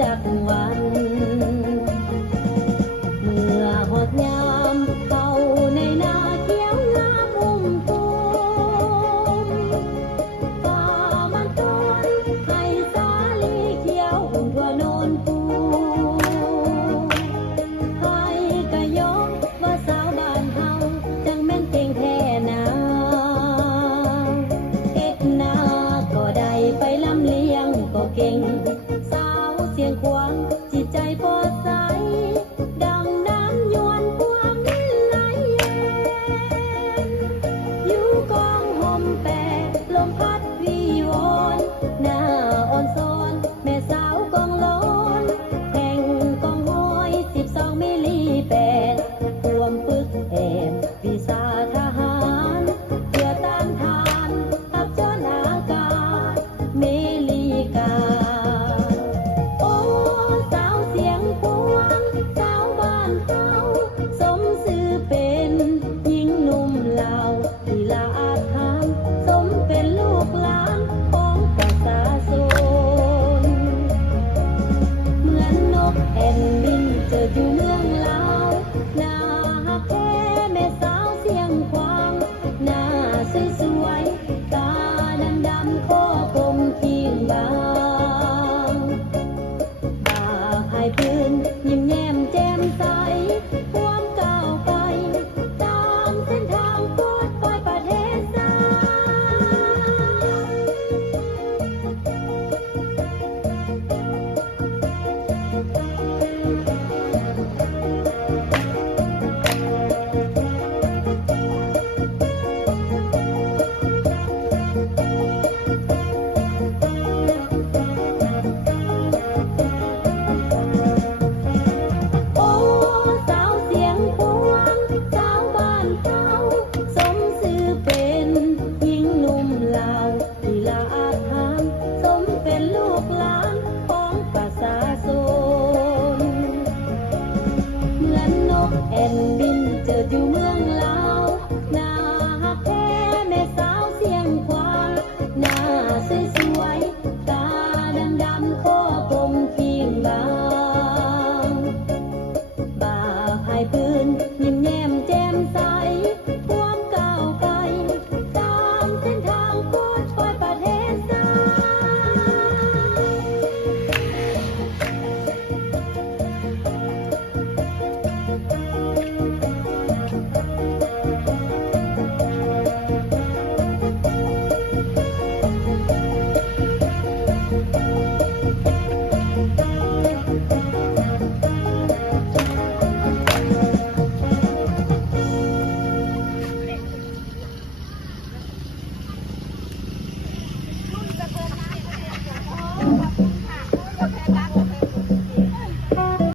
จักวันเมื่อหดยามเข้าในนาเขียวงามอุ้มตูมป่ามันต้นให้สาลีเขียวอุ่นทั่วโนนปูใครก็ยกว่าสาวบ้านเฮาจังแม่นเก่งแท้นาเฮ็ดนาก็ได้ไปลำเลียงก็เก่งสาวเสียงควางจิตใจปลอดใสดังน้ำยวนพวงไหลเย็นอยู่กองห่มแปะลมพัดวีวอนหน้าอ่อนซ้อนแม่สาวกองร้อนแข่งกองห้อย12มิลลิแปดรวมปึกแอนปีศาจทหารเพื่อต้านทานทับจนอากาศเมลีกาโอ้สาวเสียงพวงสาวบ้านเฮาสมชื่อเป็นหญิงหนุ่มลาวที่ลาอาถรรพ์สมเป็นลูกหลานของประชาชนเหมือนนกแอ่นบินเกิดอยู่เมืองลาวหน้าฮักแท้แม่สาวเสียงควางหน้าสวยๆตาดำๆคอกลมเคียงบางตาหายพื้นยิ้มแย้มแจ่มใสความก้าวไปตามเส้นทางโคตรปลอยประเทศไทโอ้สาวเสียงพวงสาวบ้านเฮาสมชื่อเป็นหญิงหนุ่มลาวที่ลาอาถรรพ์สมเป็นลูกหลานของประชาชนเหมือนนกแอ่นบินเจิดอยู่เมือง